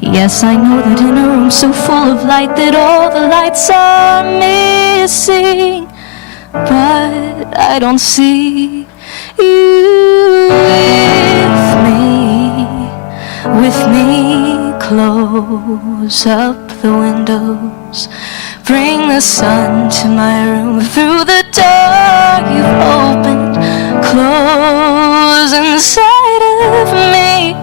Yes, I know that in a room so full of light that all the lights are missing, but I don't see you with me. Close up the windows, bring the sun to my room. Through the door you've opened, close inside of me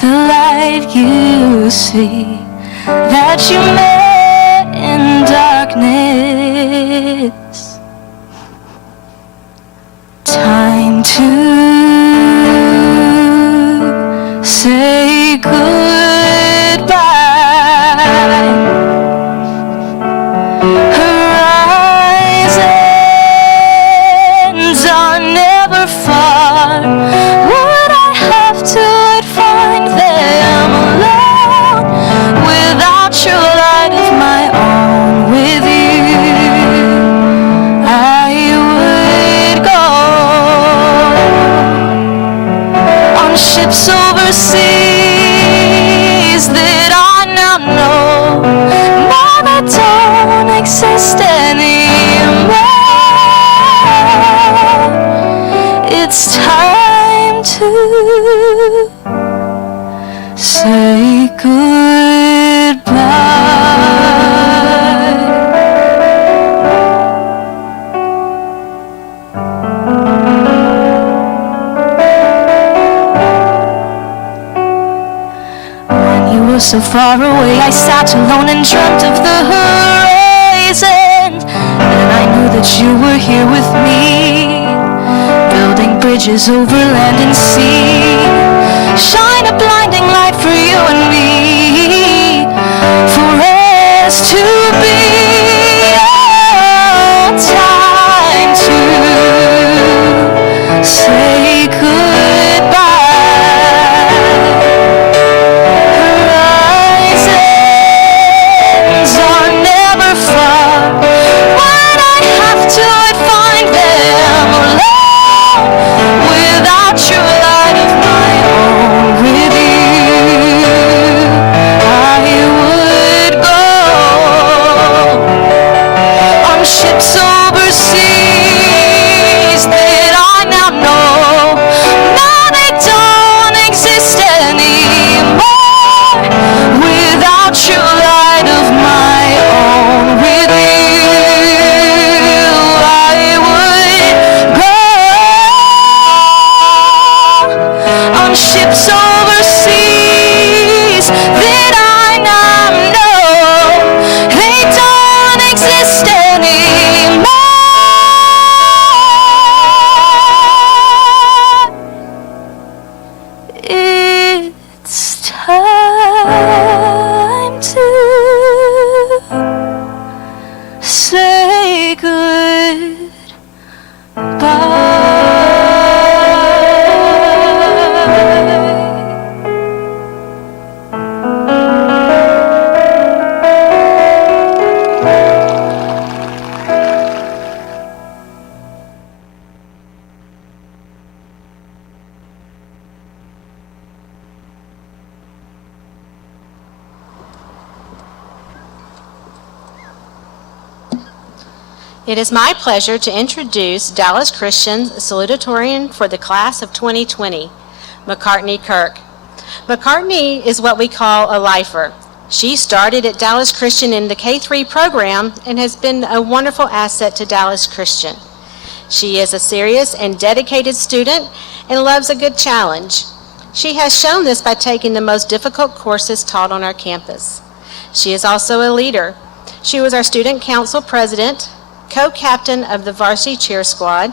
the light you see that you met in darkness. Time to say goodbye. Horizons are never far. Would I have to find them alone without your light of my own? With you I would go on ships overseas that I now know that don't exist anymore. It's time to say goodbye. When you were so far away, I sat alone and dreamt of the horizon. And I knew that you were here with me, building bridges over land and sea. Shine a blinding light for you and me, for us to be. Oh, time to say goodbye. Horizons are never far. When I have to, I'd find them alone without your light of my own. With you I would go on ships overseas that I now know they don't exist anymore without your light of my own. With you I would go on ships overseas that I now know they don't exist anymore. It's time to say It is my pleasure to introduce Dallas Christian's Salutatorian for the class of 2020, McCartney Kirk. McCartney is what we call a lifer. She started at Dallas Christian in the K-3 program and has been a wonderful asset to Dallas Christian. She is a serious and dedicated student and loves a good challenge. She has shown this by taking the most difficult courses taught on our campus. She is also a leader. She was our student council president, co-captain of the varsity cheer squad,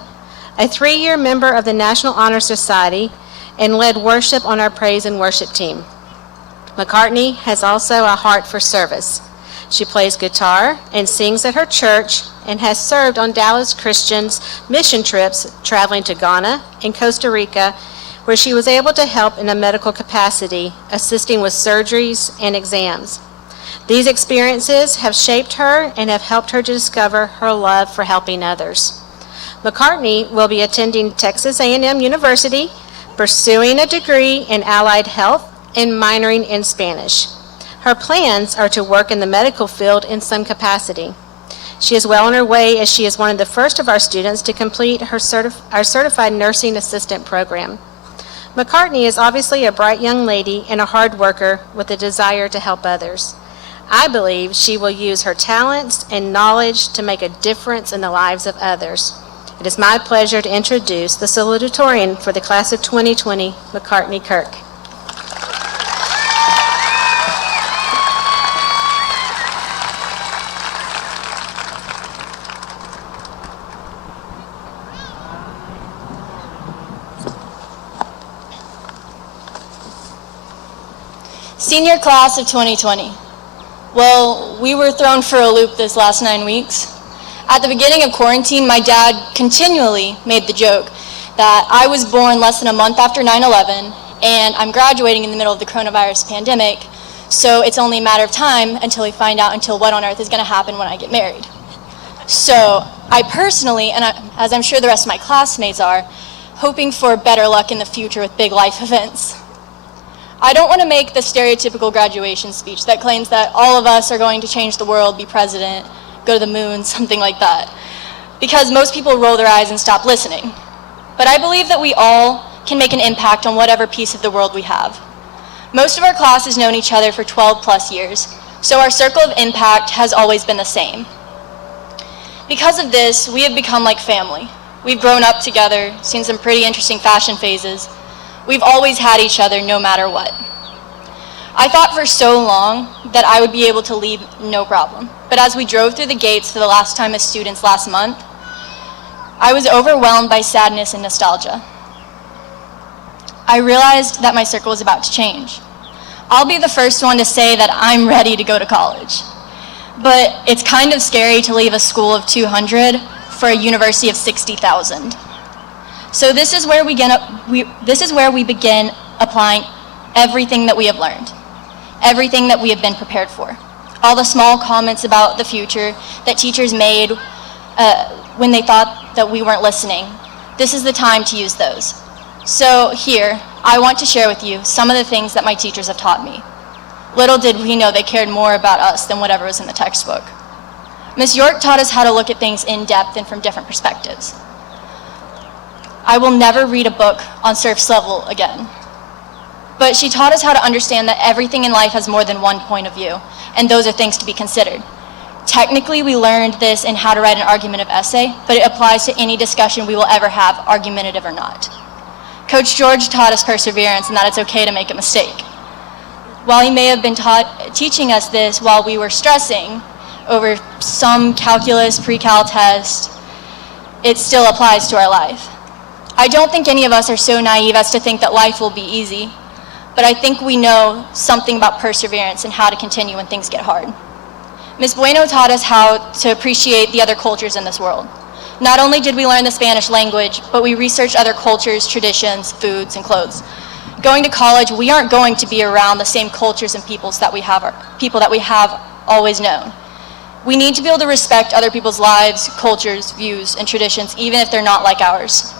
a 3-year member of the National Honor Society, and led worship on our praise and worship team. McCartney has also a heart for service. She plays guitar and sings at her church and has served on Dallas Christian's mission trips traveling to Ghana and Costa Rica, where she was able to help in a medical capacity, assisting with surgeries and exams. These experiences have shaped her and have helped her to discover her love for helping others. McCartney will be attending Texas A&M University, pursuing a degree in allied health and minoring in Spanish. Her plans are to work in the medical field in some capacity. She is well on her way as she is one of the first of our students to complete our Certified Nursing Assistant program. McCartney is obviously a bright young lady and a hard worker with a desire to help others. I believe she will use her talents and knowledge to make a difference in the lives of others. It is my pleasure to introduce the Salutatorian for the class of 2020, McCartney Kirk. Senior class of 2020. Well, we were thrown for a loop this last 9 weeks. At the beginning of quarantine, my dad continually made the joke that I was born less than a month after 9/11, and I'm graduating in the middle of the coronavirus pandemic, so it's only a matter of time until we find out until what on earth is going to happen when I get married. So I personally, and as I'm sure the rest of my classmates are, hoping for better luck in the future with big life events. I don't want to make the stereotypical graduation speech that claims that all of us are going to change the world, be president, go to the moon, something like that, because most people roll their eyes and stop listening. But I believe that we all can make an impact on whatever piece of the world we have. Most of our class has known each other for 12 plus years, so our circle of impact has always been the same. Because of this, we have become like family. We've grown up together, seen some pretty interesting fashion phases. We've always had each other no matter what. I thought for so long that I would be able to leave no problem. But as we drove through the gates for the last time as students last month, I was overwhelmed by sadness and nostalgia. I realized that my circle was about to change. I'll be the first one to say that I'm ready to go to college. But it's kind of scary to leave a school of 200 for a university of 60,000. So this is where we begin applying everything that we have learned, everything that we have been prepared for. All the small comments about the future that teachers made when they thought that we weren't listening. This is the time to use those. So here, I want to share with you some of the things that my teachers have taught me. Little did we know they cared more about us than whatever was in the textbook. Miss York taught us how to look at things in depth and from different perspectives. I will never read a book on surface level again. But she taught us how to understand that everything in life has more than one point of view, and those are things to be considered. Technically, we learned this in how to write an argumentative essay, but it applies to any discussion we will ever have, argumentative or not. Coach George taught us perseverance and that it's okay to make a mistake. While he may have been teaching us this while we were stressing over some calculus pre-cal test, it still applies to our life. I don't think any of us are so naive as to think that life will be easy, but I think we know something about perseverance and how to continue when things get hard. Ms. Bueno taught us how to appreciate the other cultures in this world. Not only did we learn the Spanish language, but we researched other cultures, traditions, foods, and clothes. Going to college, we aren't going to be around the same cultures and people that we have always known. We need to be able to respect other people's lives, cultures, views, and traditions, even if they're not like ours.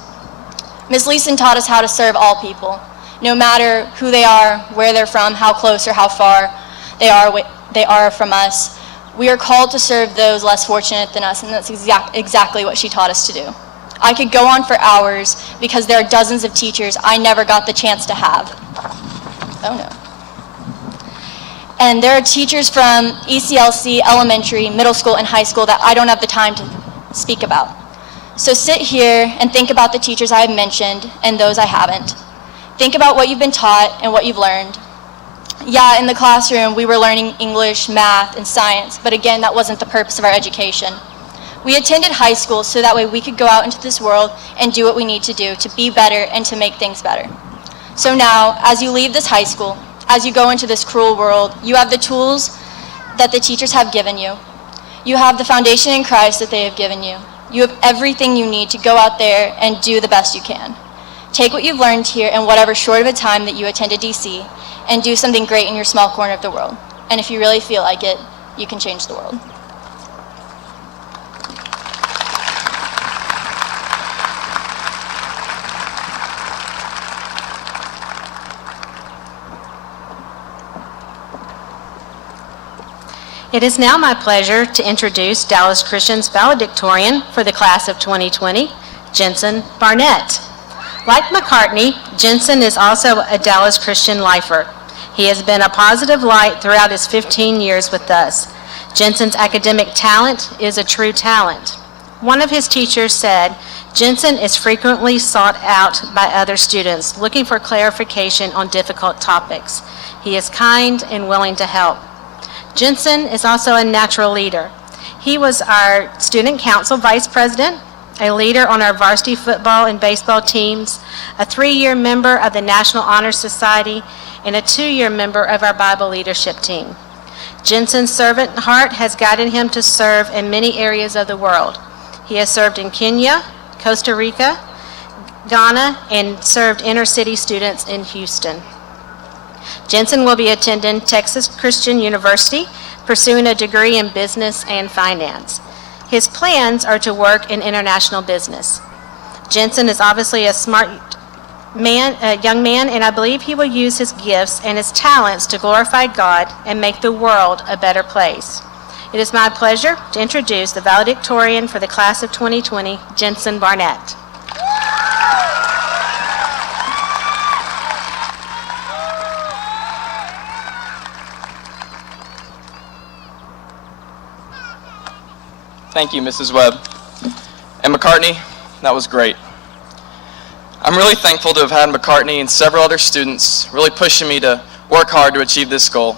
Ms. Leeson taught us how to serve all people, no matter who they are, where they're from, how close or how far they are from us. We are called to serve those less fortunate than us, and that's exactly what she taught us to do. I could go on for hours because there are dozens of teachers I never got the chance to have. Oh no. And there are teachers from ECLC, elementary, middle school, and high school that I don't have the time to speak about. So sit here and think about the teachers I have mentioned and those I haven't. Think about what you've been taught and what you've learned. Yeah, in the classroom, we were learning English, math, and science, but again, that wasn't the purpose of our education. We attended high school so that way we could go out into this world and do what we need to do to be better and to make things better. So now, as you leave this high school, as you go into this cruel world, you have the tools that the teachers have given you. You have the foundation in Christ that they have given you. You have everything you need to go out there and do the best you can. Take what you've learned here in whatever short of a time that you attended DC and do something great in your small corner of the world. And if you really feel like it, you can change the world. It is now my pleasure to introduce Dallas Christian's Valedictorian for the class of 2020, Jensen Barnett. Like McCartney, Jensen is also a Dallas Christian lifer. He has been a positive light throughout his 15 years with us. Jensen's academic talent is a true talent. One of his teachers said, Jensen is frequently sought out by other students looking for clarification on difficult topics. He is kind and willing to help. Jensen is also a natural leader. He was our student council vice president, a leader on our varsity football and baseball teams, a 3-year member of the National Honor Society, and a 2-year member of our Bible leadership team. Jensen's servant heart has guided him to serve in many areas of the world. He has served in Kenya, Costa Rica, Ghana, and served inner-city students in Houston. Jensen will be attending Texas Christian University, pursuing a degree in business and finance. His plans are to work in international business. Jensen is obviously a smart young man, and I believe he will use his gifts and his talents to glorify God and make the world a better place. It is my pleasure to introduce the valedictorian for the class of 2020, Jensen Barnett. Thank you, Mrs. Webb. And McCartney, that was great. I'm really thankful to have had McCartney and several other students really pushing me to work hard to achieve this goal.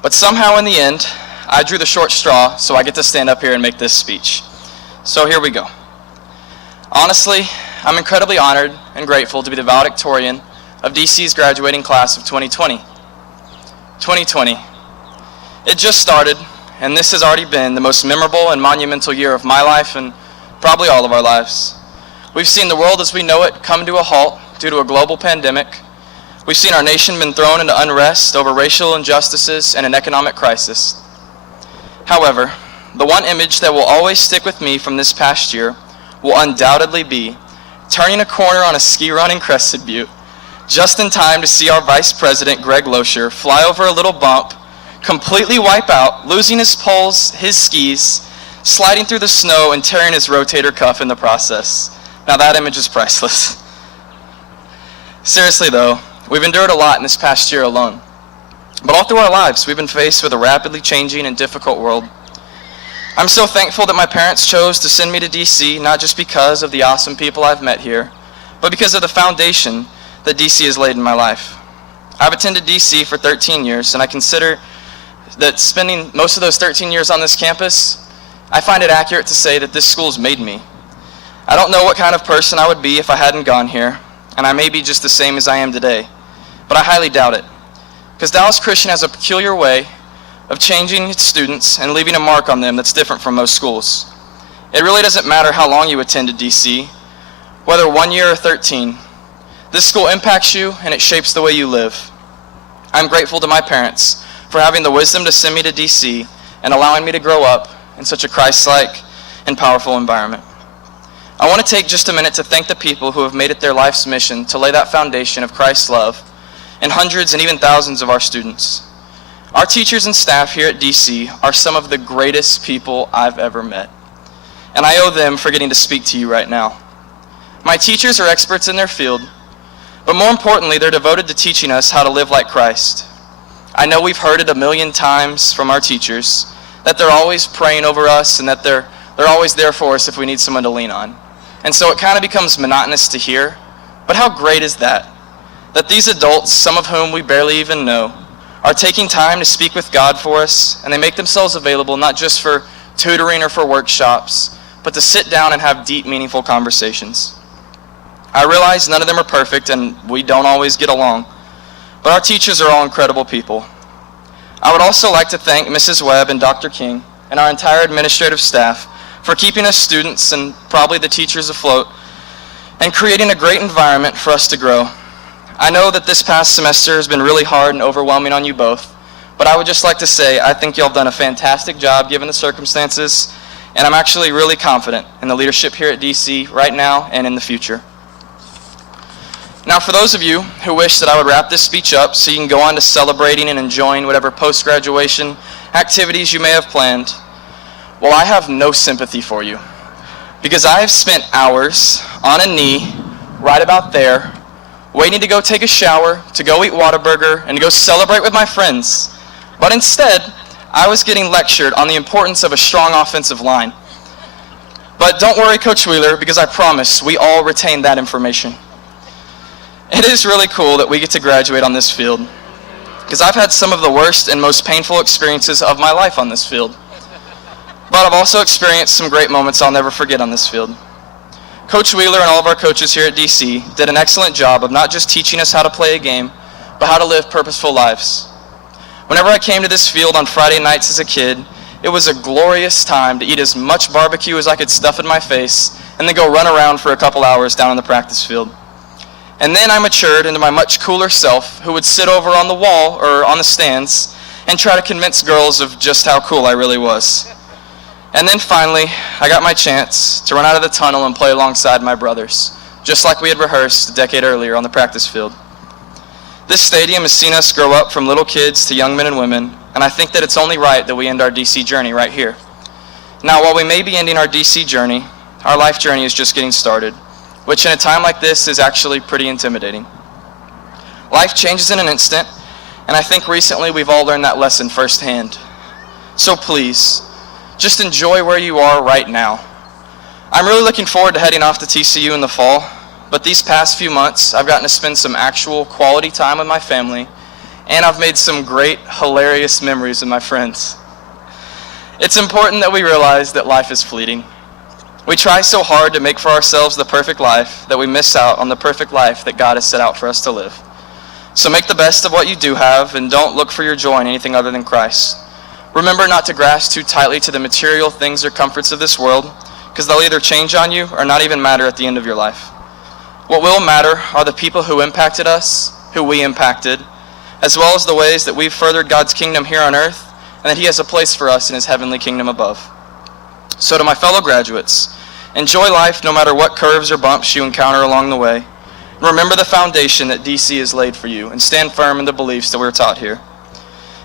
But somehow in the end, I drew the short straw, so I get to stand up here and make this speech. So here we go. Honestly, I'm incredibly honored and grateful to be the valedictorian of DC's graduating class of 2020. 2020. It just started, and this has already been the most memorable and monumental year of my life and probably all of our lives. We've seen the world as we know it come to a halt due to a global pandemic. We've seen our nation been thrown into unrest over racial injustices and an economic crisis. However, the one image that will always stick with me from this past year will undoubtedly be turning a corner on a ski run in Crested Butte just in time to see our Vice President, Greg Loescher, fly over a little bump, completely wipe out, losing his poles, his skis, sliding through the snow, and tearing his rotator cuff in the process. Now that image is priceless. Seriously though, we've endured a lot in this past year alone. But all through our lives, we've been faced with a rapidly changing and difficult world. I'm so thankful that my parents chose to send me to DC, not just because of the awesome people I've met here, but because of the foundation that DC has laid in my life. I've attended DC for 13 years, and I consider that spending most of those 13 years on this campus, I find it accurate to say that this school's made me. I don't know what kind of person I would be if I hadn't gone here, and I may be just the same as I am today, but I highly doubt it. Because Dallas Christian has a peculiar way of changing its students and leaving a mark on them that's different from most schools. It really doesn't matter how long you attended DC, whether 1 year or 13. This school impacts you and it shapes the way you live. I'm grateful to my parents for having the wisdom to send me to DC and allowing me to grow up in such a Christ-like and powerful environment. I want to take just a minute to thank the people who have made it their life's mission to lay that foundation of Christ's love in hundreds and even thousands of our students. Our teachers and staff here at DC are some of the greatest people I've ever met, and I owe them for getting to speak to you right now. My teachers are experts in their field, but more importantly, they're devoted to teaching us how to live like Christ. I know we've heard it a million times from our teachers, that they're always praying over us and that they're always there for us if we need someone to lean on. And so it kind of becomes monotonous to hear, but how great is that? That these adults, some of whom we barely even know, are taking time to speak with God for us, and they make themselves available not just for tutoring or for workshops, but to sit down and have deep, meaningful conversations. I realize none of them are perfect and we don't always get along, but our teachers are all incredible people. I would also like to thank Mrs. Webb and Dr. King and our entire administrative staff for keeping us students and probably the teachers afloat and creating a great environment for us to grow. I know that this past semester has been really hard and overwhelming on you both, but I would just like to say I think y'all have done a fantastic job given the circumstances, and I'm actually really confident in the leadership here at DC right now and in the future. Now, for those of you who wish that I would wrap this speech up so you can go on to celebrating and enjoying whatever post-graduation activities you may have planned, well, I have no sympathy for you, because I have spent hours on a knee right about there, waiting to go take a shower, to go eat Whataburger, and to go celebrate with my friends. But instead, I was getting lectured on the importance of a strong offensive line. But don't worry, Coach Wheeler, because I promise we all retain that information. It is really cool that we get to graduate on this field, because I've had some of the worst and most painful experiences of my life on this field. But I've also experienced some great moments I'll never forget on this field. Coach Wheeler and all of our coaches here at DC did an excellent job of not just teaching us how to play a game, but how to live purposeful lives. Whenever I came to this field on Friday nights as a kid, it was a glorious time to eat as much barbecue as I could stuff in my face and then go run around for a couple hours down on the practice field. And then I matured into my much cooler self, who would sit over on the wall or on the stands and try to convince girls of just how cool I really was. And then finally, I got my chance to run out of the tunnel and play alongside my brothers, just like we had rehearsed a decade earlier on the practice field. This stadium has seen us grow up from little kids to young men and women, and I think that it's only right that we end our DC journey right here. Now, while we may be ending our DC journey, our life journey is just getting started, which in a time like this is actually pretty intimidating. Life changes in an instant, and I think recently we've all learned that lesson firsthand. So please, just enjoy where you are right now. I'm really looking forward to heading off to TCU in the fall, but these past few months, I've gotten to spend some actual quality time with my family, and I've made some great, hilarious memories with my friends. It's important that we realize that life is fleeting. We try so hard to make for ourselves the perfect life that we miss out on the perfect life that God has set out for us to live. So make the best of what you do have, and don't look for your joy in anything other than Christ. Remember not to grasp too tightly to the material things or comforts of this world, because they'll either change on you or not even matter at the end of your life. What will matter are the people who impacted us, who we impacted, as well as the ways that we've furthered God's kingdom here on earth, and that He has a place for us in His heavenly kingdom above. So to my fellow graduates, enjoy life no matter what curves or bumps you encounter along the way. And remember the foundation that DC has laid for you, and stand firm in the beliefs that we're taught here.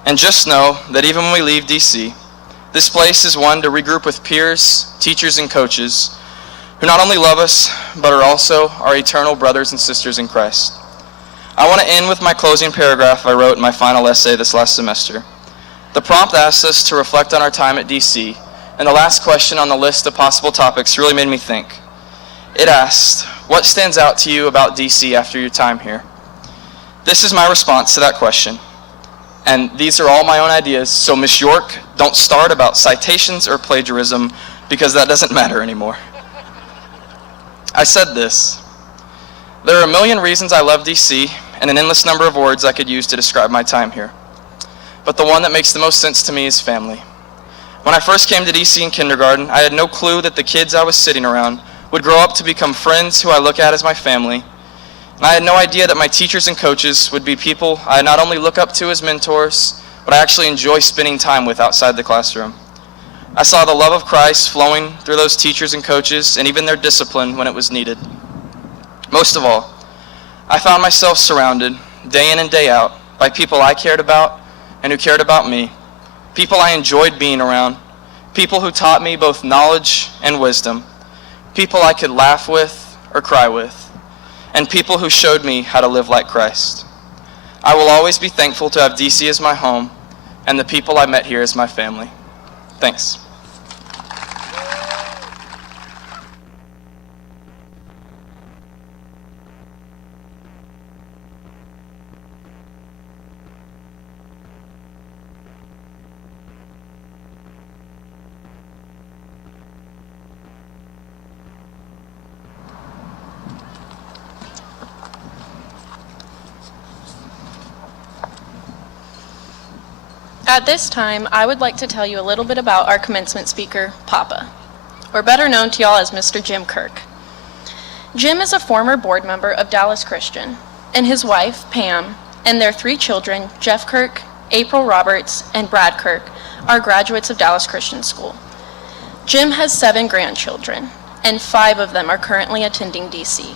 And just know that even when we leave DC, this place is one to regroup with peers, teachers, and coaches who not only love us, but are also our eternal brothers and sisters in Christ. I want to end with my closing paragraph I wrote in my final essay this last semester. The prompt asked us to reflect on our time at DC, and the last question on the list of possible topics really made me think. It asked, what stands out to you about DC after your time here? This is my response to that question. And these are all my own ideas, so Miss York, don't start about citations or plagiarism, because that doesn't matter anymore. I said this: there are a million reasons I love DC, and an endless number of words I could use to describe my time here. But the one that makes the most sense to me is family. When I first came to DC in kindergarten, I had no clue that the kids I was sitting around would grow up to become friends who I look at as my family. And I had no idea that my teachers and coaches would be people I not only look up to as mentors, but I actually enjoy spending time with outside the classroom. I saw the love of Christ flowing through those teachers and coaches, and even their discipline when it was needed. Most of all, I found myself surrounded, day in and day out, by people I cared about and who cared about me, people I enjoyed being around, people who taught me both knowledge and wisdom, people I could laugh with or cry with, and people who showed me how to live like Christ. I will always be thankful to have DC as my home, and the people I met here as my family. Thanks. At this time, I would like to tell you a little bit about our commencement speaker, Papa, or better known to y'all as Mr. Jim Kirk. Jim is a former board member of Dallas Christian, and his wife, Pam, and their 3 children, Jeff Kirk, April Roberts, and Brad Kirk, are graduates of Dallas Christian School. Jim has 7 grandchildren, and 5 of them are currently attending DC: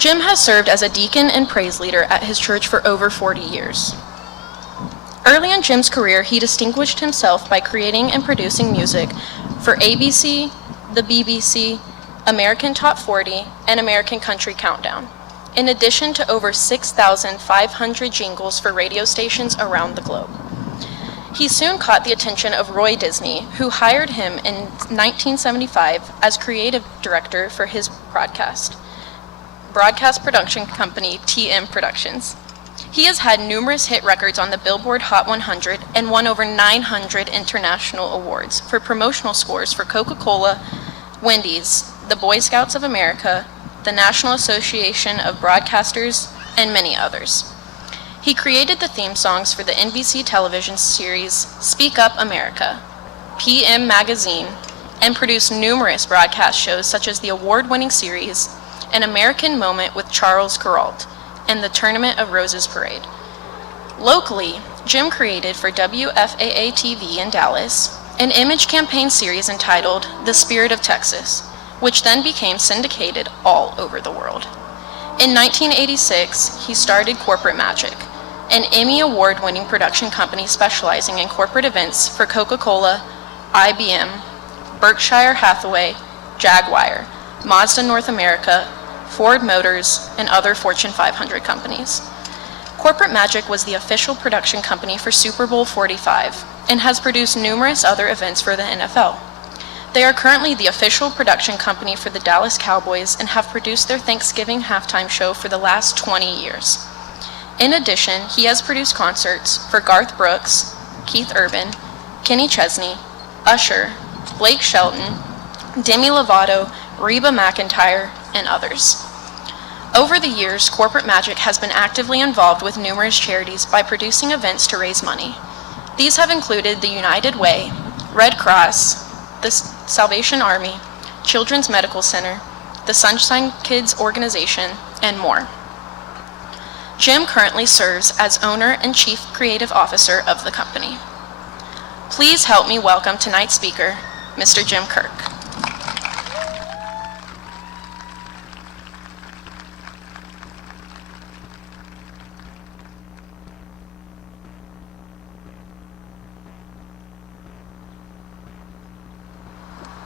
Jim has served as a deacon and praise leader at his church for over 40 years. Early in Jim's career, he distinguished himself by creating and producing music for ABC, the BBC, American Top 40, and American Country Countdown, in addition to over 6,500 jingles for radio stations around the globe. He soon caught the attention of Roy Disney, who hired him in 1975 as creative director for his broadcast production company, TM Productions. He has had numerous hit records on the Billboard Hot 100 and won over 900 international awards for promotional scores for Coca-Cola, Wendy's, the Boy Scouts of America, the National Association of Broadcasters, and many others. He created the theme songs for the NBC television series Speak Up America, PM Magazine, and produced numerous broadcast shows such as the award-winning series An American Moment with Charles Kuralt and the Tournament of Roses Parade. Locally, Jim created for WFAA TV in Dallas an image campaign series entitled The Spirit of Texas, which then became syndicated all over the world. In 1986, he started Corporate Magic, an Emmy Award-winning production company specializing in corporate events for Coca-Cola, IBM, Berkshire Hathaway, Jaguar, Mazda North America, Ford Motors, and other Fortune 500 companies. Corporate Magic was the official production company for Super Bowl 45 and has produced numerous other events for the NFL. They are currently the official production company for the Dallas Cowboys and have produced their Thanksgiving halftime show for the last 20 years. In addition, he has produced concerts for Garth Brooks, Keith Urban, Kenny Chesney, Usher, Blake Shelton, Demi Lovato, Reba McEntire, and others. Over the years, Corporate Magic has been actively involved with numerous charities by producing events to raise money. These have included the United Way, Red Cross, the Salvation Army, Children's Medical Center, the Sunshine Kids Organization, and more. Jim currently serves as owner and chief creative officer of the company. Please help me welcome tonight's speaker, Mr. Jim Kirk.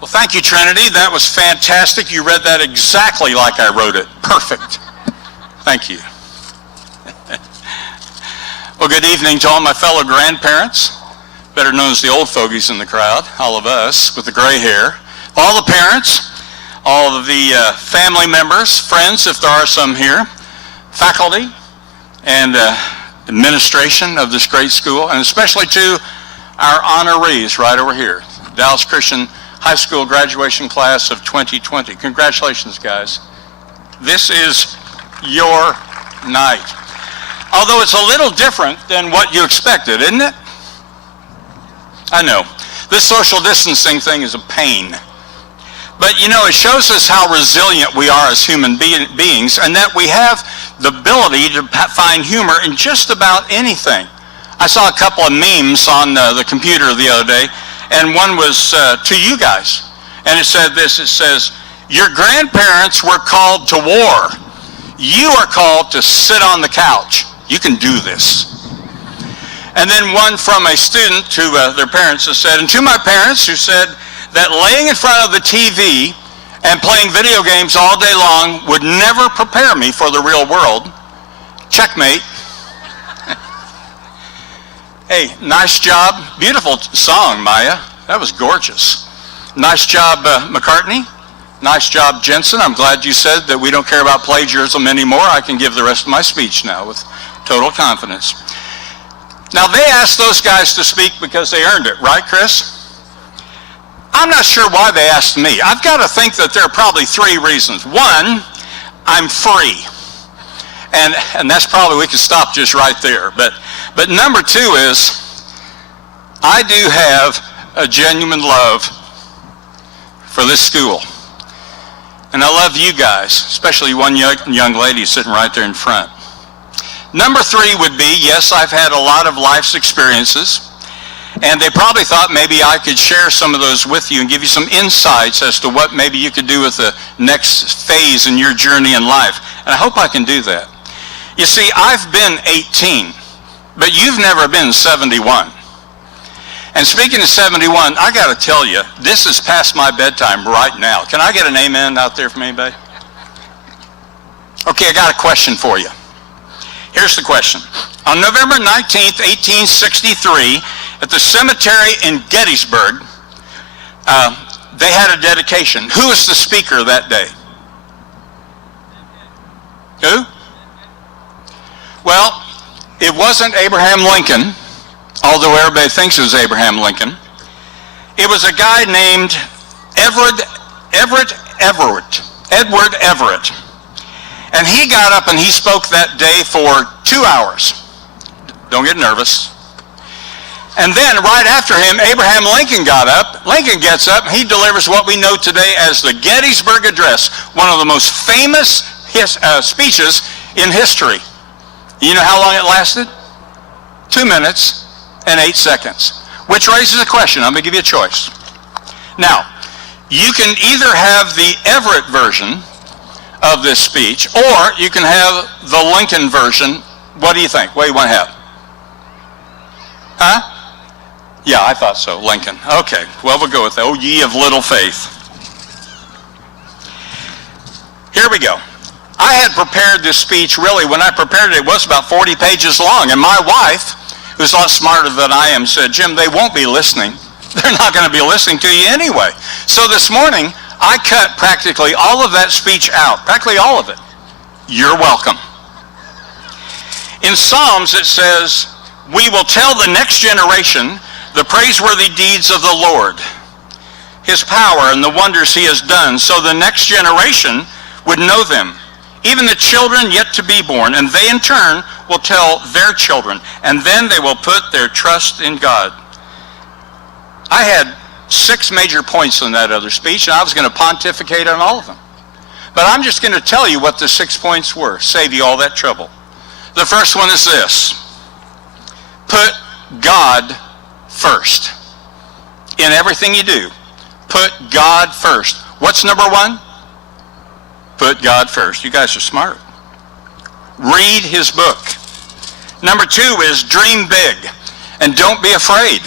Well, thank you, Trinity. That was fantastic. You read that exactly like I wrote it. Perfect. Thank you. Well, good evening to all my fellow grandparents, better known as the old fogies in the crowd, all of us with the gray hair, all the parents, all of the family members, friends, if there are some here, faculty, and administration of this great school, and especially to our honorees right over here, Dallas Christian High School graduation class of 2020. Congratulations, guys. This is your night. Although it's a little different than what you expected, isn't it? I know. This social distancing thing is a pain. But you know, it shows us how resilient we are as human beings, and that we have the ability to find humor in just about anything. I saw a couple of memes on the computer the other day, and one was to you guys. And it said this, it says, your grandparents were called to war. You are called to sit on the couch. You can do this. And then one from a student to their parents that said, and to my parents who said that laying in front of the TV and playing video games all day long would never prepare me for the real world. Checkmate. Hey, nice job. Beautiful song, Maya. That was gorgeous. Nice job, McCartney. Nice job, Jensen. I'm glad you said that we don't care about plagiarism anymore. I can give the rest of my speech now with total confidence. Now, they asked those guys to speak because they earned it, right, Chris? I'm not sure why they asked me. I've got to think that there are probably three reasons. One, I'm free. And that's probably, we could stop just right there. But number two is, I do have a genuine love for this school. And I love you guys, especially one young lady sitting right there in front. Number three would be, yes, I've had a lot of life's experiences. And they probably thought maybe I could share some of those with you and give you some insights as to what maybe you could do with the next phase in your journey in life. And I hope I can do that. You see, I've been 18, but you've never been 71. And speaking of 71, I got to tell you, this is past my bedtime right now. Can I get an amen out there from anybody? Okay, I got a question for you. Here's the question. On November 19th, 1863, at the cemetery in Gettysburg, they had a dedication. Who was the speaker that day? Who? Well, it wasn't Abraham Lincoln, although everybody thinks it was Abraham Lincoln. It was a guy named Edward Everett. And he got up and he spoke that day for 2 hours. Don't get nervous. And then right after him, Abraham Lincoln got up. Lincoln gets up and he delivers what we know today as the Gettysburg Address, one of the most famous speeches in history. You know how long it lasted? 2 minutes and 8 seconds. Which raises a question. I'm going to give you a choice. Now, you can either have the Everett version of this speech, or you can have the Lincoln version. What do you think? What do you want to have? Huh? Yeah, I thought so. Lincoln. Okay. Well, we'll go with that. Oh, ye of little faith. Here we go. I had prepared this speech, really, when I prepared it, it was about 40 pages long. And my wife, who's a lot smarter than I am, said, Jim, they won't be listening. They're not going to be listening to you anyway. So this morning, I cut practically all of that speech out. Practically all of it. You're welcome. In Psalms, it says, we will tell the next generation the praiseworthy deeds of the Lord, his power and the wonders he has done, so the next generation would know them, even the children yet to be born, and they in turn will tell their children, and then they will put their trust in God. I had 6 major points in that other speech, and I was going to pontificate on all of them. But I'm just going to tell you what the 6 points were, save you all that trouble. The first one is this: put God first. In everything you do, put God first. What's number 1? Put God first. You guys are smart. Read his book. Number 2 is dream big and don't be afraid.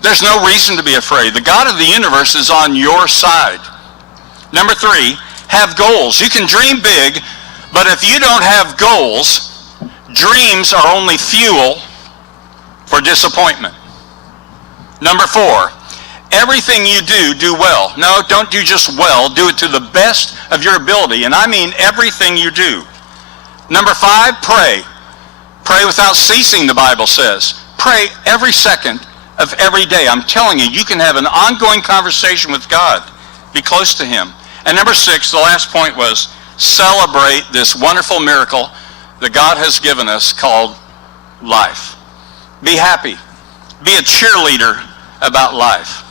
There's no reason to be afraid. The God of the universe is on your side. Number 3, have goals. You can dream big, but if you don't have goals, dreams are only fuel for disappointment. Number 4, everything you do well. No, don't do just well. Do it to the best of your ability, and I mean everything you do. Number 5, pray. Pray without ceasing, the Bible says. Pray every second of every day. I'm telling you, you can have an ongoing conversation with God. Be close to him. And number 6, the last point was celebrate this wonderful miracle that God has given us called life. Be happy. Be a cheerleader about life.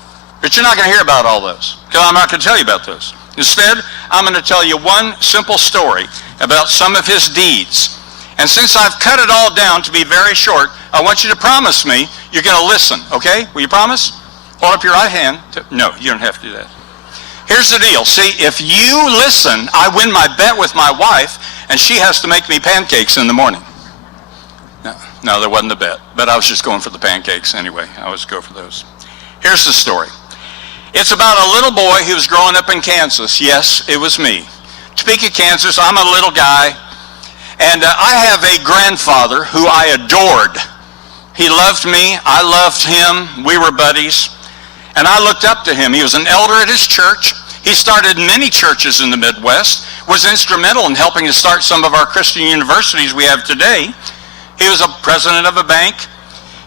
But you're not going to hear about all those, because I'm not going to tell you about those. Instead, I'm going to tell you one simple story about some of his deeds. And since I've cut it all down to be very short, I want you to promise me you're going to listen, okay? Will you promise? Hold up your right hand. No, you don't have to do that. Here's the deal. See, if you listen, I win my bet with my wife, and she has to make me pancakes in the morning. No, there wasn't a bet, but I was just going for the pancakes anyway. I always go for those. Here's the story. It's about a little boy who was growing up in Kansas. Yes, it was me. Topeka, Kansas, I'm a little guy, and I have a grandfather who I adored. He loved me. I loved him. We were buddies, and I looked up to him. He was an elder at his church. He started many churches in the Midwest, was instrumental in helping to start some of our Christian universities we have today. He was a president of a bank.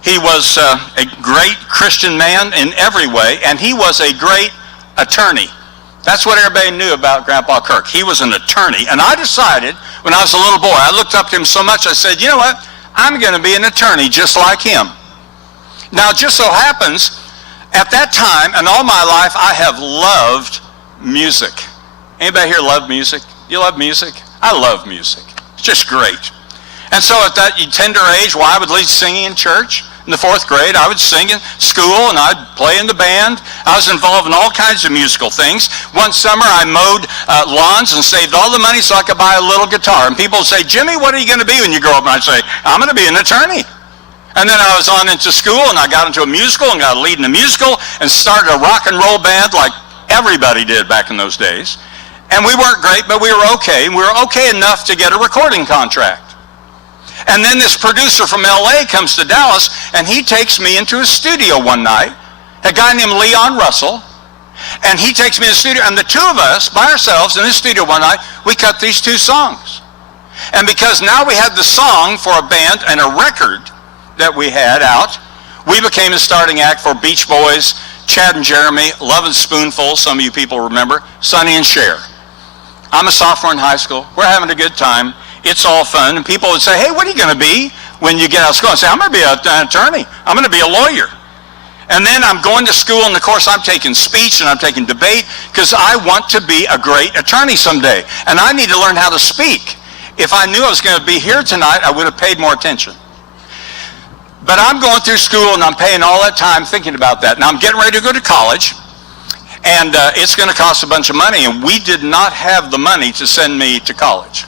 He was a great Christian man in every way, and he was a great attorney. That's what everybody knew about Grandpa Kirk. He was an attorney. And I decided, when I was a little boy, I looked up to him so much, I said, you know what? I'm going to be an attorney just like him. Now, it just so happens, at that time, and all my life, I have loved music. Anybody here love music? You love music? I love music. It's just great. And so at that tender age, I would lead singing in church. in the 4th grade. I would sing in school and I'd play in the band. I was involved in all kinds of musical things. One summer I mowed lawns and saved all the money so I could buy a little guitar. And people would say, Jimmy, what are you going to be when you grow up? And I'd say, I'm going to be an attorney. And then I was on into school and I got into a musical and got a lead in a musical and started a rock and roll band like everybody did back in those days. And we weren't great, but we were okay. We were okay enough to get a recording contract. And then this producer from LA comes to Dallas and he takes me into his studio one night, a guy named Leon Russell, and he takes me to the studio, and the two of us by ourselves in his studio one night, we cut these 2 songs. And because now we had the song for a band and a record that we had out, we became a starting act for Beach Boys, Chad and Jeremy, Lovin' Spoonful, some of you people remember, Sonny and Cher. I'm a sophomore in high school. We're having a good time. It's all fun. And people would say, hey, what are you going to be when you get out of school? I say, I'm going to be an attorney. I'm going to be a lawyer. And then I'm going to school, and of course I'm taking speech and I'm taking debate because I want to be a great attorney someday. And I need to learn how to speak. If I knew I was going to be here tonight, I would have paid more attention. But I'm going through school and I'm paying all that time thinking about that. Now I'm getting ready to go to college, and it's going to cost a bunch of money, and we did not have the money to send me to college.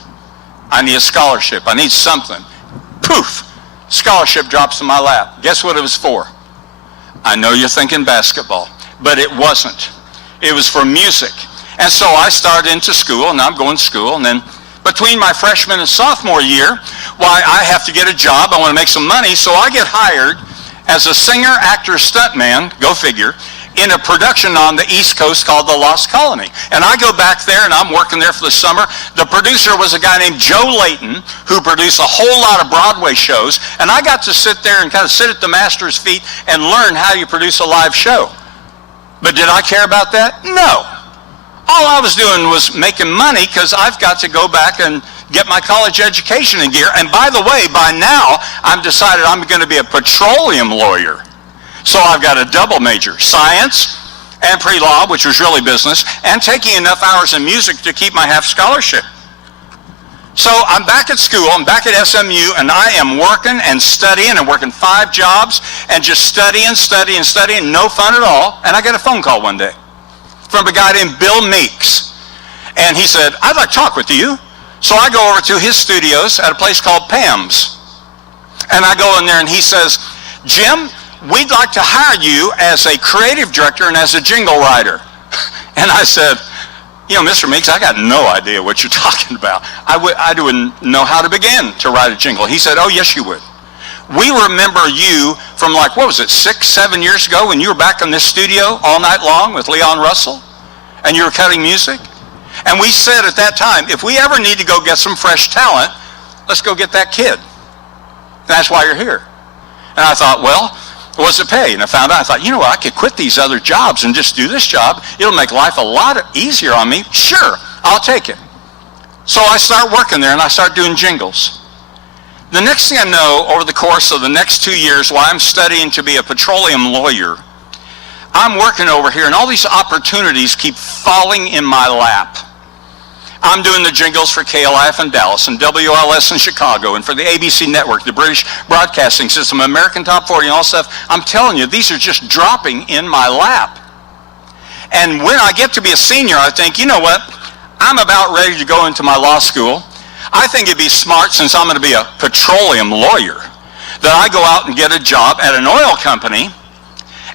I need a scholarship. I need something. Poof! Scholarship drops in my lap. Guess what it was for? I know you're thinking basketball, but it wasn't. It was for music. And so I started into school, and I'm going to school, and then between my freshman and sophomore year, why, I have to get a job. I want to make some money, so I get hired as a singer, actor, stuntman, go figure, in a production on the East Coast called The Lost Colony. And I go back there, and I'm working there for the summer. The producer was a guy named Joe Layton, who produced a whole lot of Broadway shows, and I got to sit there and kind of sit at the master's feet and learn how you produce a live show. But did I care about that? No. All I was doing was making money because I've got to go back and get my college education in gear. And by the way, by now, I've decided I'm going to be a petroleum lawyer. So I've got a double major, science and pre-law, which was really business, and taking enough hours in music to keep my half scholarship. So I'm back at school, I'm back at SMU, and I am working and studying and working 5 jobs and just studying, no fun at all. And I get a phone call one day from a guy named Bill Meeks. And he said, I'd like to talk with you. So I go over to his studios at a place called Pam's. And I go in there and he says, Jim, we'd like to hire you as a creative director and as a jingle writer. And I said, you know, Mr. Meeks, I got no idea what you're talking about. I wouldn't know how to begin to write a jingle. He said, oh, yes, you would. We remember you from like, what was it, 6, 7 years ago when you were back in this studio all night long with Leon Russell and you were cutting music? And we said at that time, if we ever need to go get some fresh talent, let's go get that kid. That's why you're here. And I thought, well, what's it pay? And I found out, I thought, you know what, I could quit these other jobs and just do this job. It'll make life a lot easier on me. Sure, I'll take it. So I start working there and I start doing jingles. The next thing I know, over the course of the next 2 years, while I'm studying to be a petroleum lawyer, I'm working over here and all these opportunities keep falling in my lap. I'm doing the jingles for KLIF in Dallas and WLS in Chicago and for the ABC network, the British Broadcasting System, American Top 40 and all stuff. I'm telling you, these are just dropping in my lap. And when I get to be a senior, I think, you know what? I'm about ready to go into my law school. I think it'd be smart, since I'm going to be a petroleum lawyer, that I go out and get a job at an oil company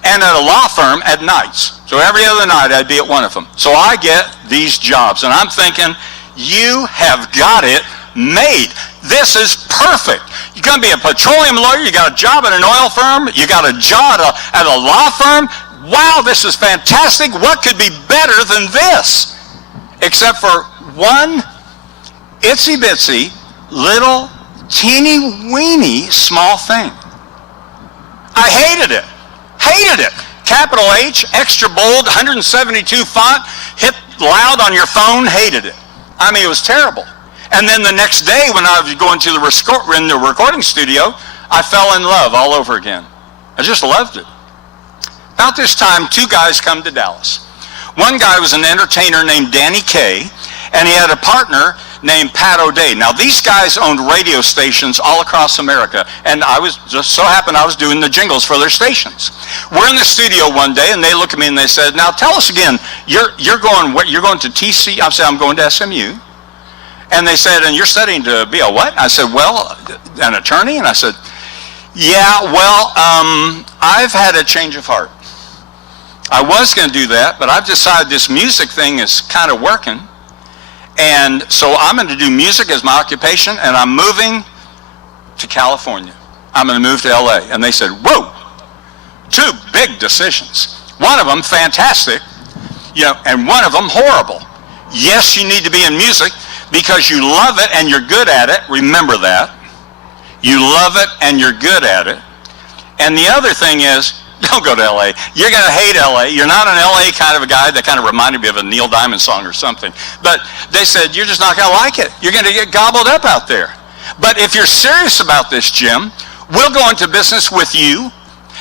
and at a law firm at nights. So every other night I'd be at one of them. So I get these jobs, and I'm thinking, you have got it made. This is perfect. You're going to be a petroleum lawyer, you got a job at an oil firm, you got a job at a law firm. Wow, this is fantastic. What could be better than this? Except for one itsy bitsy, little, teeny weeny small thing. I hated it. Hated it. Capital H, extra bold, 172 font, hit loud on your phone, hated it. I mean, it was terrible. And then the next day when I was going to the recording studio, I fell in love all over again. I just loved it. About this time, 2 guys come to Dallas. One guy was an entertainer named Danny Kaye, and he had a partner named Pat O'Day. Now, these guys owned radio stations all across America, and I was just so happened I was doing the jingles for their stations. We're in the studio one day, and they look at me and they said, "Now tell us again. You're going to TC?" I said, "I'm going to SMU." And they said, "And you're studying to be a what?" I said, "Well, an attorney." And I said, "Yeah, well, I've had a change of heart. I was going to do that, but I've decided this music thing is kind of working. And so I'm going to do music as my occupation, and I'm moving to California. I'm going to move to LA." And they said, "Whoa, 2 big decisions. One of them fantastic, and one of them horrible. Yes, you need to be in music because you love it and you're good at it. Remember that. You love it and you're good at it. And the other thing is, don't go to LA. You're going to hate LA. You're not an LA kind of a guy." That kind of reminded me of a Neil Diamond song or something. But they said, "You're just not going to like it. You're going to get gobbled up out there. But if you're serious about this, Jim, we'll go into business with you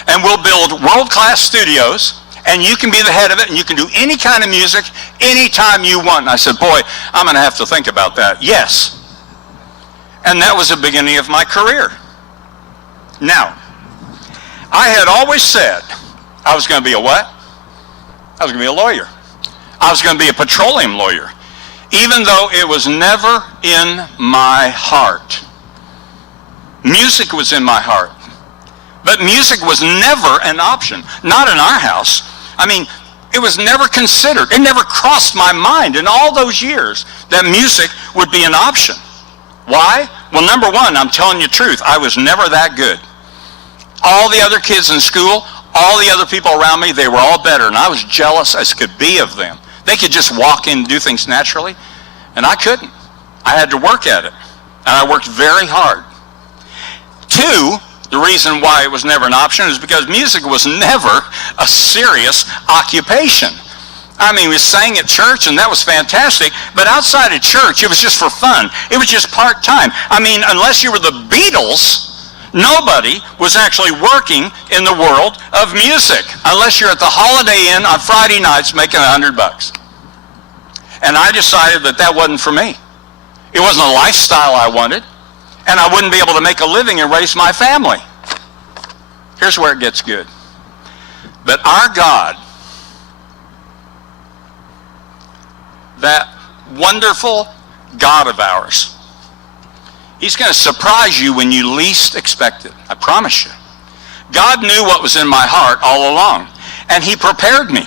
and we'll build world-class studios and you can be the head of it and you can do any kind of music anytime you want." And I said, "Boy, I'm going to have to think about that." Yes. And that was the beginning of my career. Now, I had always said I was going to be a what? I was going to be a lawyer. I was going to be a petroleum lawyer, even though it was never in my heart. Music was in my heart, but music was never an option, not in our house. I mean, it was never considered. It never crossed my mind in all those years that music would be an option. Why? Well, number one, I'm telling you the truth, I was never that good. All the other kids in school, all the other people around me, they were all better, and I was jealous as could be of them. They could just walk in and do things naturally, and I couldn't. I had to work at it, and I worked very hard. 2, the reason why it was never an option is because music was never a serious occupation. I mean, we sang at church, and that was fantastic, but outside of church, it was just for fun. It was just part-time. I mean, unless you were the Beatles, nobody was actually working in the world of music unless you're at the Holiday Inn on Friday nights making $100. And I decided that that wasn't for me. It wasn't a lifestyle I wanted, and I wouldn't be able to make a living and raise my family. Here's where it gets good. But our God, that wonderful God of ours, He's going to surprise you when you least expect it. I promise you. God knew what was in my heart all along. And He prepared me.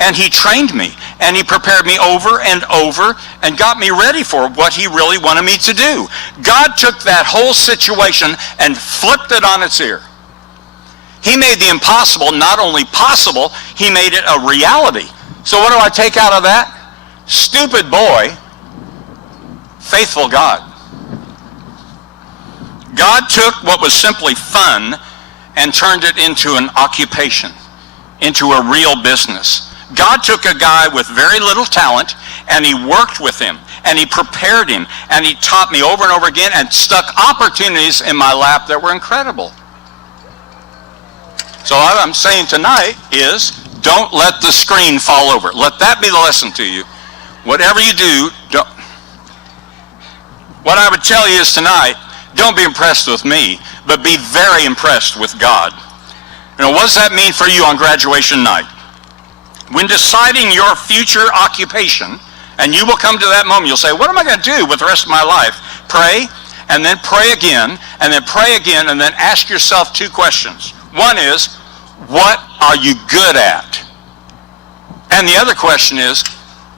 And He trained me. And He prepared me over and over and got me ready for what He really wanted me to do. God took that whole situation and flipped it on its ear. He made the impossible not only possible, He made it a reality. So what do I take out of that? Stupid boy, faithful God. God took what was simply fun and turned it into an occupation, into a real business. God took a guy with very little talent and He worked with him and He prepared him and He taught me over and over again and stuck opportunities in my lap that were incredible. So what I'm saying tonight is, don't let the screen fall over. Let that be the lesson to you. Whatever you do, don't. What I would tell you is tonight, don't be impressed with me, but be very impressed with God. What does that mean for you on graduation night? When deciding your future occupation, and you will come to that moment, you'll say, what am I going to do with the rest of my life? Pray, and then pray again, and then pray again, and then ask yourself 2 questions. One is, what are you good at? And the other question is,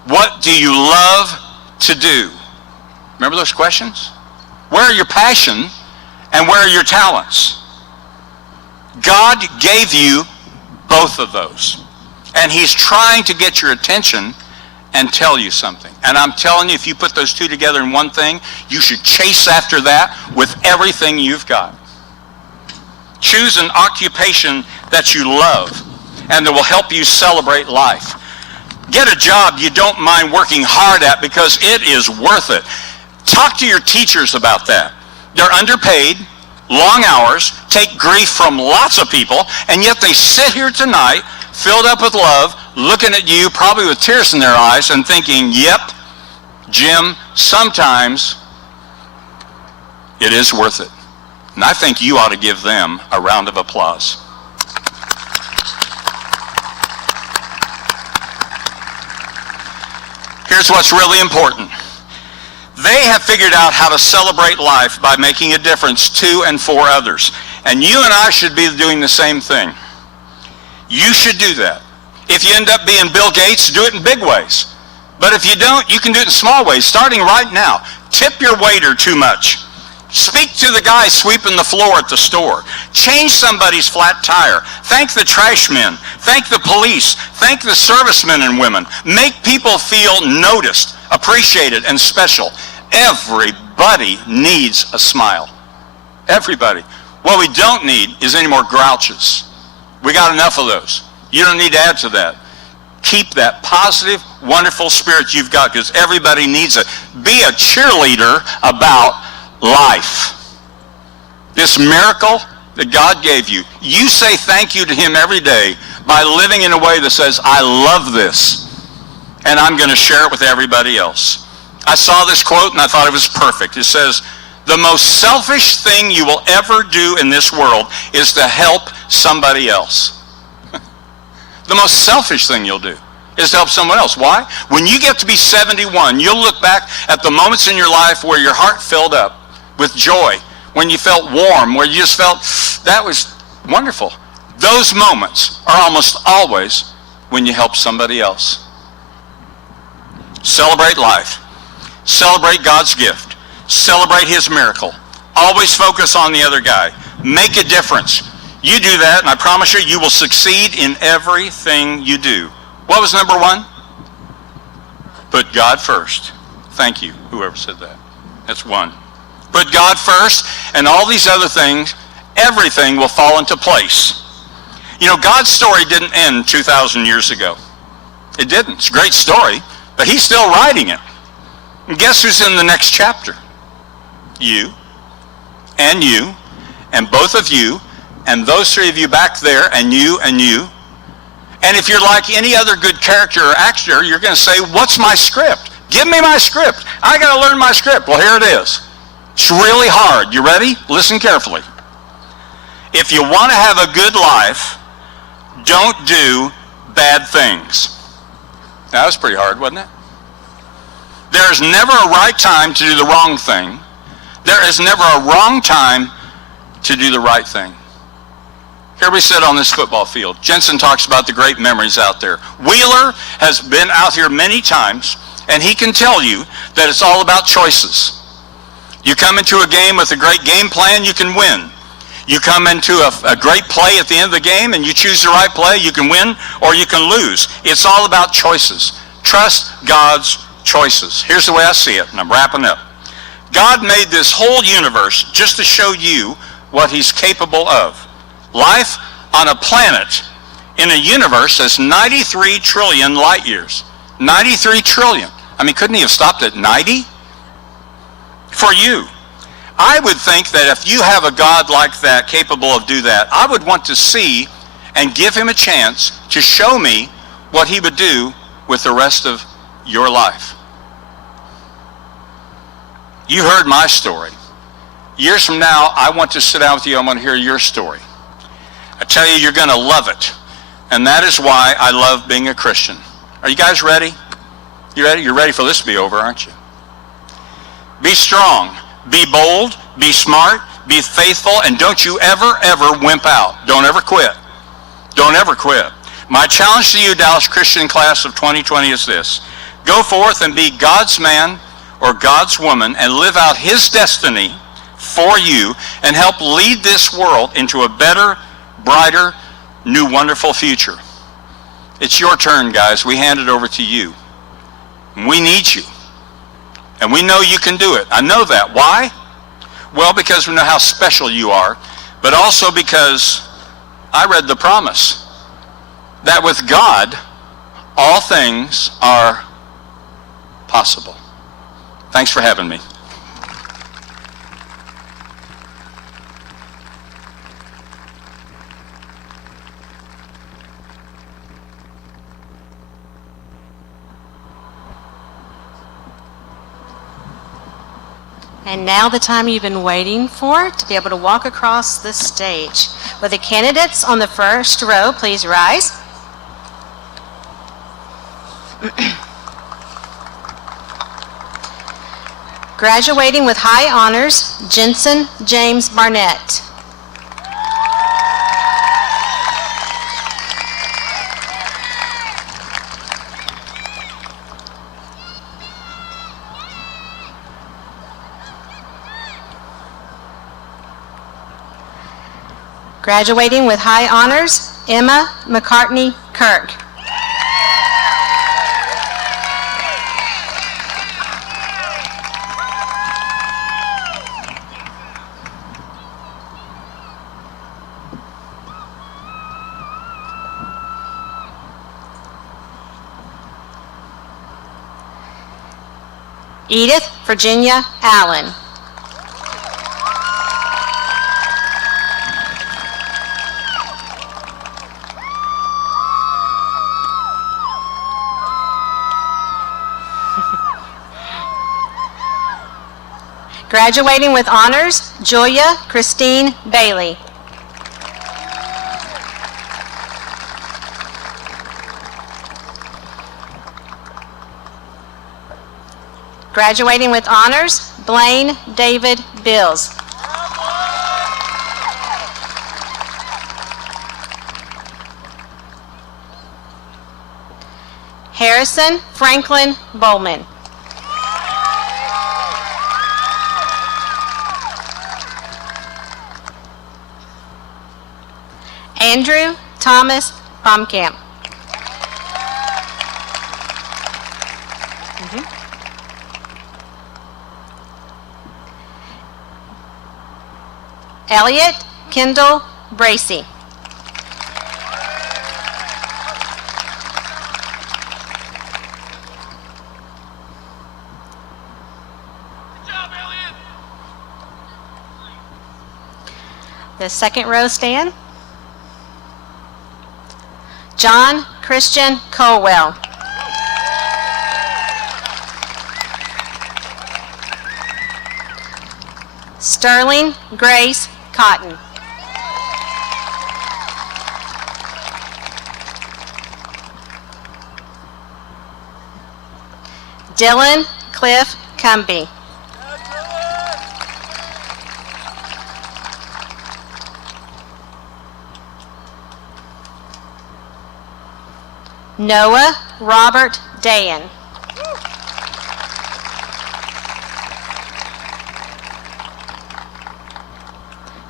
what do you love to do? Remember those questions? Where are your passion and where are your talents? God gave you both of those. And He's trying to get your attention and tell you something. And I'm telling you, if you put those 2 together in one thing, you should chase after that with everything you've got. Choose an occupation that you love and that will help you celebrate life. Get a job you don't mind working hard at because it is worth it. Talk to your teachers about that. They're underpaid, long hours, take grief from lots of people, and yet they sit here tonight filled up with love, looking at you, probably with tears in their eyes, and thinking, yep, Jim, sometimes it is worth it. And I think you ought to give them a round of applause. Here's what's really important. They have figured out how to celebrate life by making a difference to and for others. And you and I should be doing the same thing. You should do that. If you end up being Bill Gates, do it in big ways. But if you don't, you can do it in small ways, starting right now. Tip your waiter too much. Speak to the guy sweeping the floor at the store. Change somebody's flat tire. Thank the trash men. Thank the police. Thank the servicemen and women. Make people feel noticed, appreciated, and special. Everybody needs a smile. Everybody. What we don't need is any more grouches. We got enough of those. You don't need to add to that. Keep that positive, wonderful spirit you've got, because everybody needs it. Be a cheerleader about life. This miracle that God gave you, you say thank you to him every day by living in a way that says, I love this, and I'm going to share it with everybody else. I saw this quote and I thought it was perfect. It says, the most selfish thing you will ever do in this world is to help somebody else. The most selfish thing you'll do is to help someone else. Why? When you get to be 71, you'll look back at the moments in your life where your heart filled up with joy, when you felt warm, where you just felt, that was wonderful. Those moments are almost always when you help somebody else. Celebrate life. Celebrate God's gift. Celebrate his miracle. Always focus on the other guy. Make a difference. You do that, and I promise you, you will succeed in everything you do. What was number one? Put God first. Thank you, whoever said that. That's one. Put God first, and all these other things, everything will fall into place. You know, God's story didn't end 2,000 years ago. It didn't. It's a great story, but he's still writing it. And guess who's in the next chapter? You, and both of you, and those three of you back there, and you, and you. And if you're like any other good character or actor, you're going to say, what's my script? Give me my script. I got to learn my script. Well, here it is. It's really hard. You ready? Listen carefully. If you want to have a good life, don't do bad things. That was pretty hard, wasn't it? There's never a right time to do the wrong thing. There is never a wrong time to do the right thing. Here we sit on this football field. Jensen talks about the great memories out there. Wheeler has been out here many times, and he can tell you that it's all about choices. You come into a game with a great game plan, you can win. You come into a great play at the end of the game, and you choose the right play, you can win or you can lose. It's all about choices. Trust God's choices. Here's the way I see it, and I'm wrapping up. God made this whole universe just to show you what he's capable of. Life on a planet in a universe that's 93 trillion light years. 93 trillion. I mean, couldn't he have stopped at 90? For you. I would think that if you have a God like that, capable of do that, I would want to see and give him a chance to show me what he would do with the rest of your life. You heard my story. Years from now, I want to sit down with you. I want to hear your story. I tell you, you're going to love it. And that is why I love being a Christian. Are you guys ready? You ready? You're ready for this to be over, aren't you? Be strong. Be bold. Be smart. Be faithful. And don't you ever, ever wimp out. Don't ever quit. Don't ever quit. My challenge to you, Dallas Christian class of 2020, is this. Go forth and be God's man or God's woman and live out his destiny for you and help lead this world into a better, brighter, new, wonderful future. It's your turn, guys. We hand it over to you. We need you. And we know you can do it. I know that. Why? Well, because we know how special you are, but also because I read the promise that with God, all things are possible. Thanks for having me. And now the time you've been waiting for, to be able to walk across the stage. Will the candidates on the first row please rise? Graduating with high honors, Jensen James Barnett. Graduating with high honors, Emma McCartney Kirk. Edith Virginia Allen. Graduating with honors, Julia Christine Bailey. Graduating with honors, Blaine David Bills. Harrison Franklin Bowman. Andrew Thomas Baumkamp. Elliot Kendall Bracy. Good job, Elliot. The second row stand. John Christian Colwell. Sterling Grace Cotton. Dylan Cliff Cumby. Noah Robert Dayan.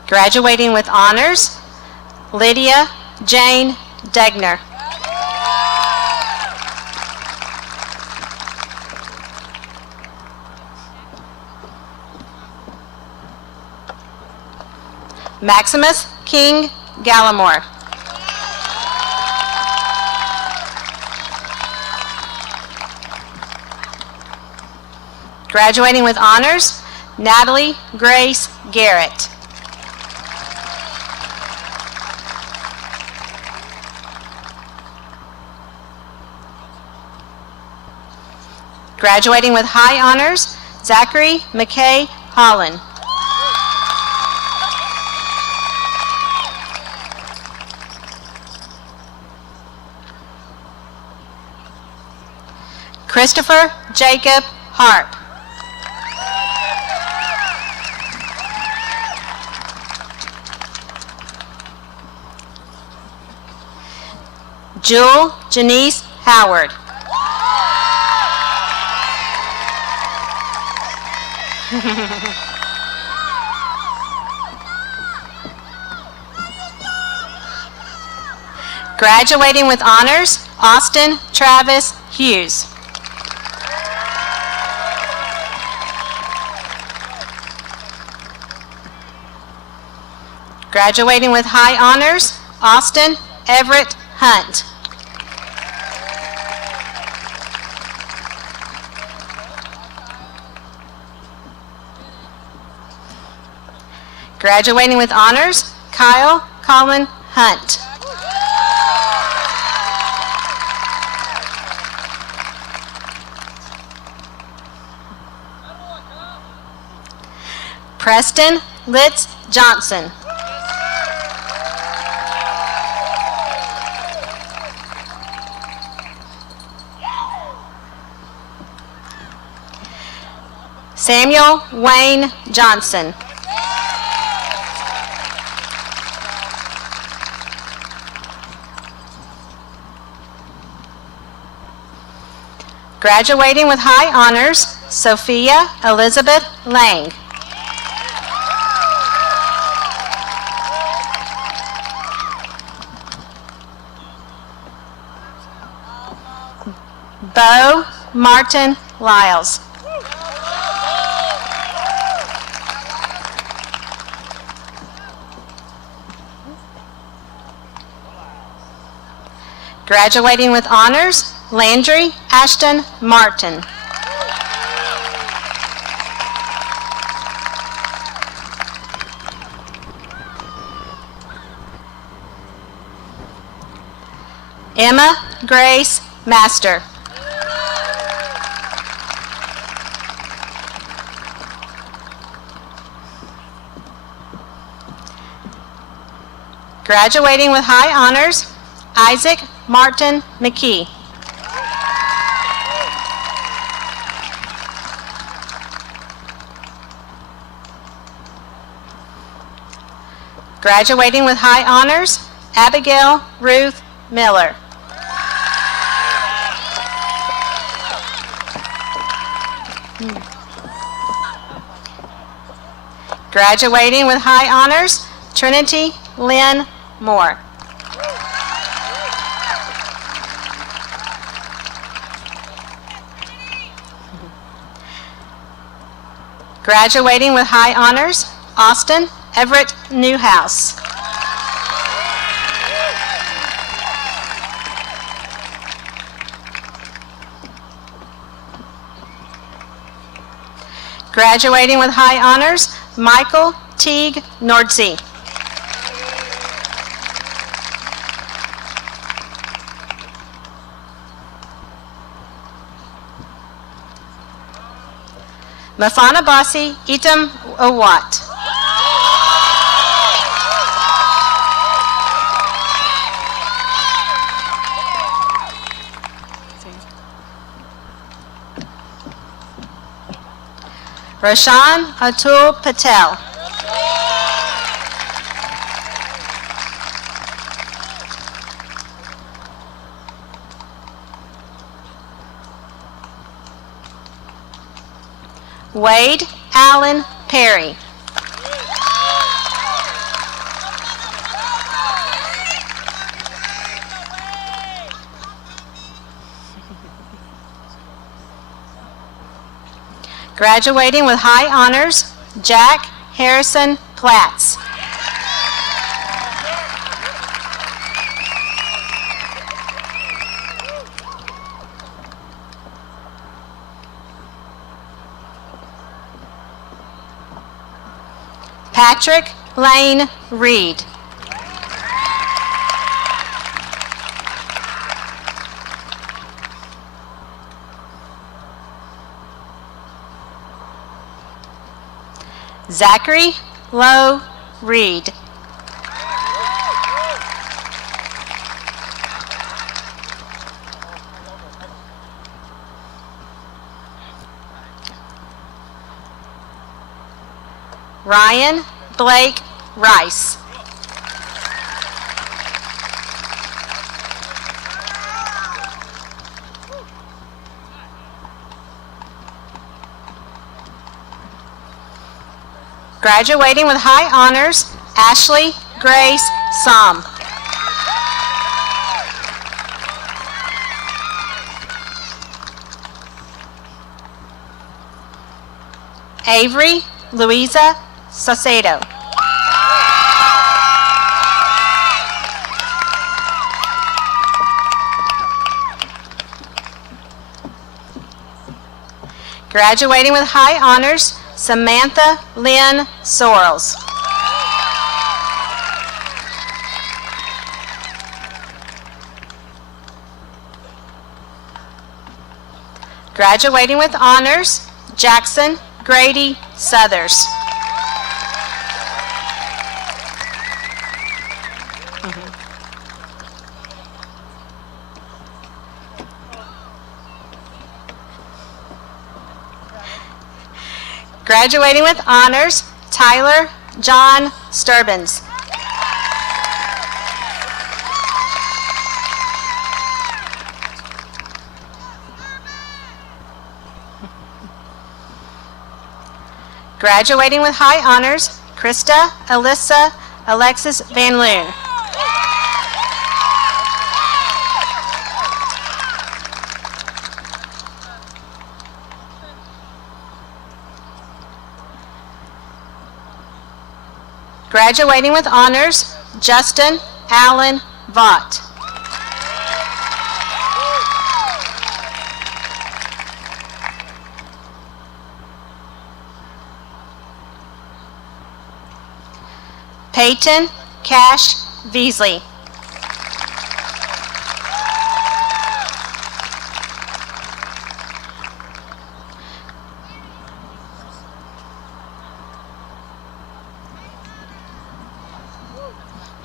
Graduating with honors, Lydia Jane Degner. Maximus King Gallimore. Graduating with honors, Natalie Grace Garrett. Graduating with high honors, Zachary McKay Holland. Christopher Jacob Harp. Jewel Janice Howard. Graduating with honors, Austin Travis Hughes. Graduating with high honors, Austin Everett Hunt. Graduating with honors, Kyle Colin Hunt. Preston Litz Johnson. Samuel Wayne Johnson. Graduating with high honors, Sophia Elizabeth Lang. Bo Martin Lyles. Graduating with honors, Landry Ashton Martin. Emma Grace Master. Graduating with high honors, Isaac Martin McKee. Graduating with high honors, Abigail Ruth Miller. Graduating with high honors, Trinity Lynn Moore. Graduating with high honors, Austin Everett Newhouse. Graduating with high honors, Michael Teague Nordsey. Mafana Basi Itam Owat. Roshan Atul Patel. Wade Allen Perry. Graduating with high honors, Jack Harrison Platts. Patrick Lane Reed. Zachary Lowe Reed. Ryan Blake Rice. Graduating with high honors, Ashley Grace Somm. Avery Louisa Saucedo. Graduating with high honors, Samantha Lynn Sorrells. Graduating with honors, Jackson Grady Southers. Graduating with honors, Tyler John Sturbins. Graduating with high honors, Krista Alyssa Alexis Van Loon. Graduating with honors, Justin Allen Vaught. Peyton Cash Beasley.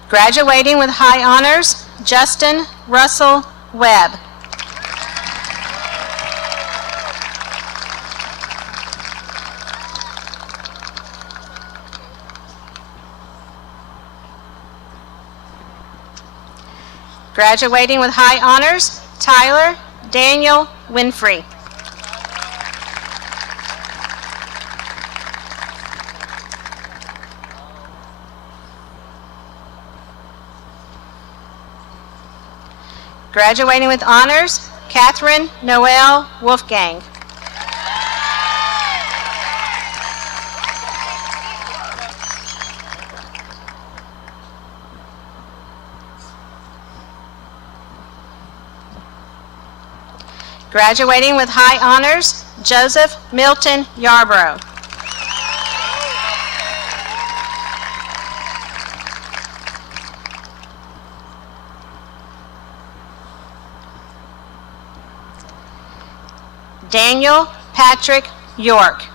Graduating with high honors, Justin Russell Webb. Graduating with high honors, Tyler Daniel Winfrey. Graduating with honors, Catherine Noel Wolfgang. Graduating with high honors, Joseph Milton Yarbrough. Daniel Patrick York.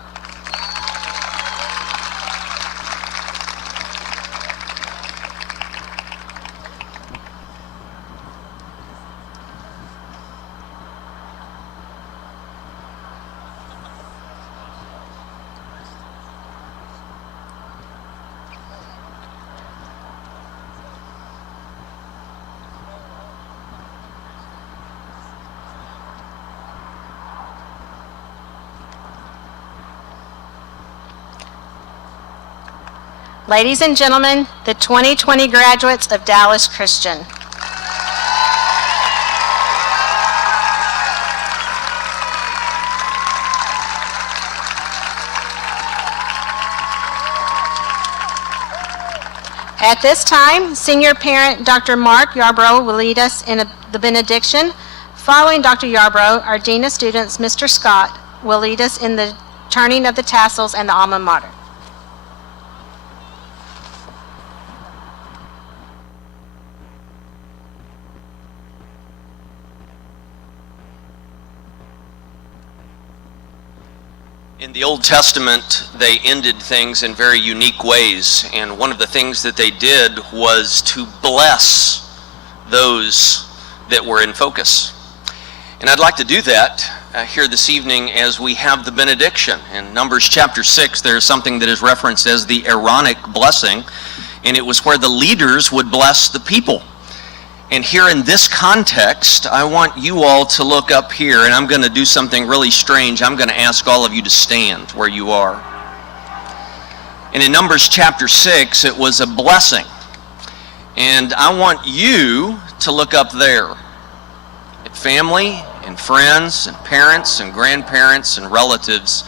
Ladies and gentlemen, the 2020 graduates of Dallas Christian. At this time, senior parent Dr. Mark Yarbrough will lead us in the benediction. Following Dr. Yarbrough, our Dean of Students, Mr. Scott, will lead us in the turning of the tassels and the alma mater. In the Old Testament, they ended things in very unique ways, and one of the things that they did was to bless those that were in focus. And I'd like to do that here this evening as we have the benediction. In Numbers chapter 6, there's something that is referenced as the Aaronic blessing, and it was where the leaders would bless the people. And here in this context, I want you all to look up here, and I'm going to do something really strange. I'm going to ask all of you to stand where you are. And in Numbers chapter 6, it was a blessing. And I want you to look up there at family and friends and parents and grandparents and relatives,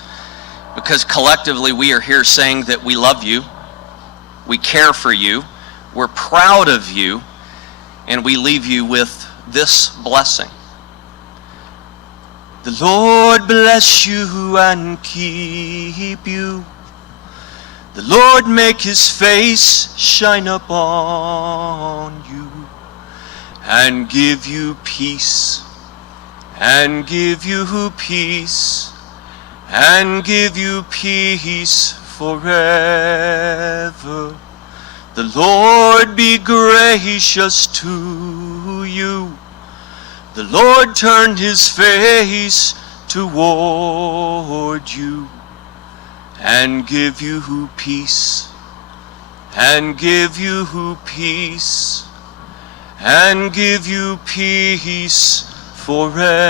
because collectively we are here saying that we love you, we care for you, we're proud of you, and we leave you with this blessing. The Lord bless you and keep you. The Lord make his face shine upon you and give you peace, and give you peace, and give you peace forever. The Lord be gracious to you. The Lord turn his face toward you and give you peace, and give you peace, and give you peace forever,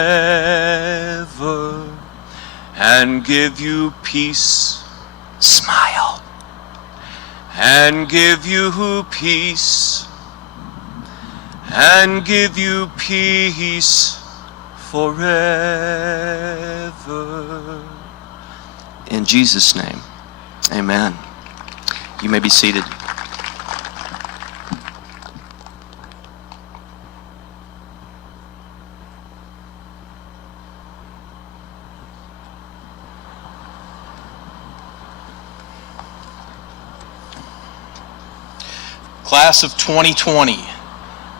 and give you peace. Smile. And give you peace, and give you peace forever. In Jesus' name, amen. You may be seated. Class of 2020,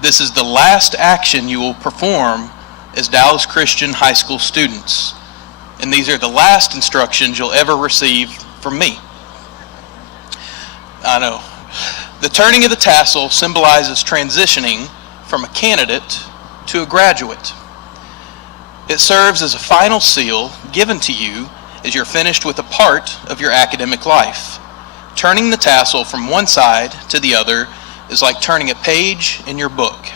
this is the last action you will perform as Dallas Christian High School students. And these are the last instructions you'll ever receive from me. I know. The turning of the tassel symbolizes transitioning from a candidate to a graduate. It serves as a final seal given to you as you're finished with a part of your academic life. Turning the tassel from one side to the other is like turning a page in your book.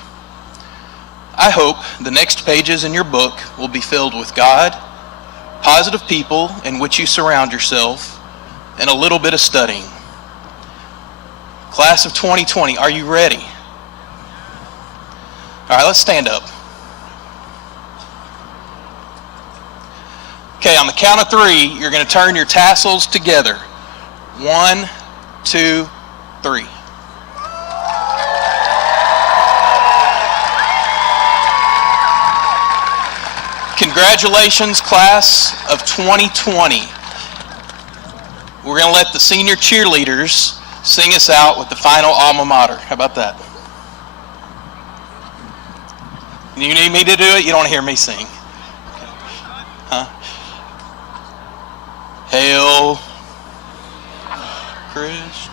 I hope the next pages in your book will be filled with God, positive people in which you surround yourself, and a little bit of studying. Class of 2020, are you ready? All right, let's stand up. Okay, on the count of 3, you're going to turn your tassels together. 1, 2, 3. Congratulations, class of 2020. We're going to let the senior cheerleaders sing us out with the final alma mater. How about that? You need me to do it? You don't want to hear me sing? Huh? Hail, Christ.